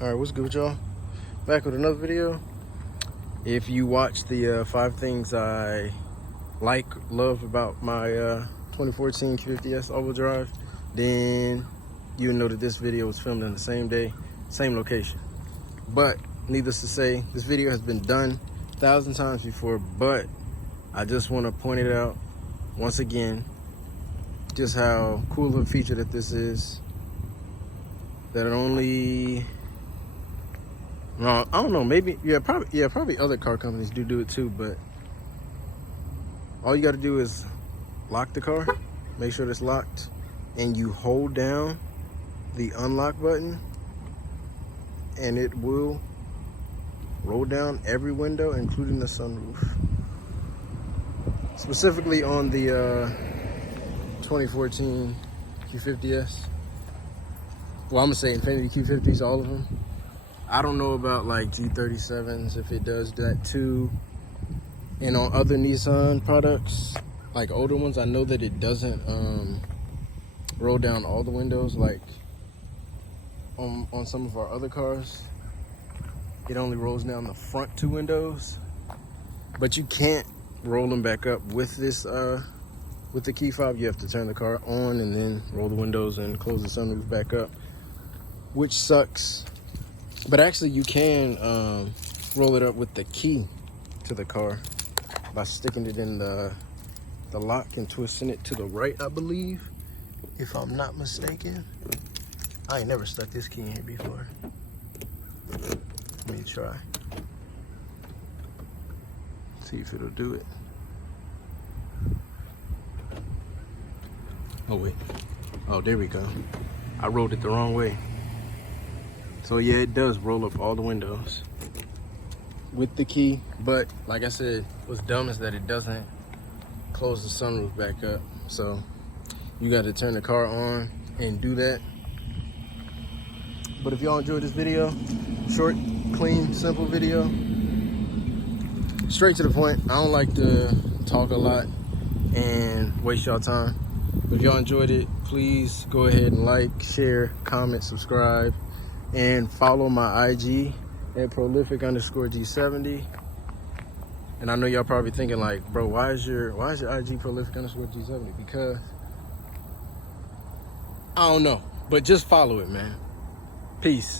All right, what's good with y'all? Back with another video. If you watch the 5 things I love about my 2014 Q50s AWD drive, then you know that this video was filmed on the same day, same location. But needless to say, this video has been done 1,000 times before, but I just want to point it out once again, just how cool of a feature that this is. That it only, no, I don't know, maybe, probably other car companies do it too, but all you got to do is lock the car, make sure it's locked, and you hold down the unlock button, and it will roll down every window, including the sunroof. Specifically on the 2014 Q50s. Well, I'm gonna say Infiniti Q50s, all of them. I don't know about like G37s, if it does that too. And on other Nissan products, like older ones, I know that it doesn't roll down all the windows. Like on some of our other cars, it only rolls down the front 2 windows. But you can't roll them back up with this with the key fob. You have to turn the car on and then roll the windows and close the sunroof back up, which sucks. But actually you can roll it up with the key to the car by sticking it in the lock and twisting it to the right, I believe, if I'm not mistaken. I ain't never stuck this key in here before. Let me try. See if it'll do it. Oh wait. Oh, there we go. I rolled it the wrong way. So yeah, it does roll up all the windows with the key, but like I said, what's dumb is that it doesn't close the sunroof back up. So you got to turn the car on and do that. But if y'all enjoyed this video, short, clean, simple video, straight to the point. I don't like to talk a lot and waste y'all time. But if y'all enjoyed it, please go ahead and like, share, comment, subscribe, and follow my IG at prolific_G70. And I know y'all probably thinking like, bro, why is your IG prolific_G70? Because I don't know, but just follow it, man. Peace.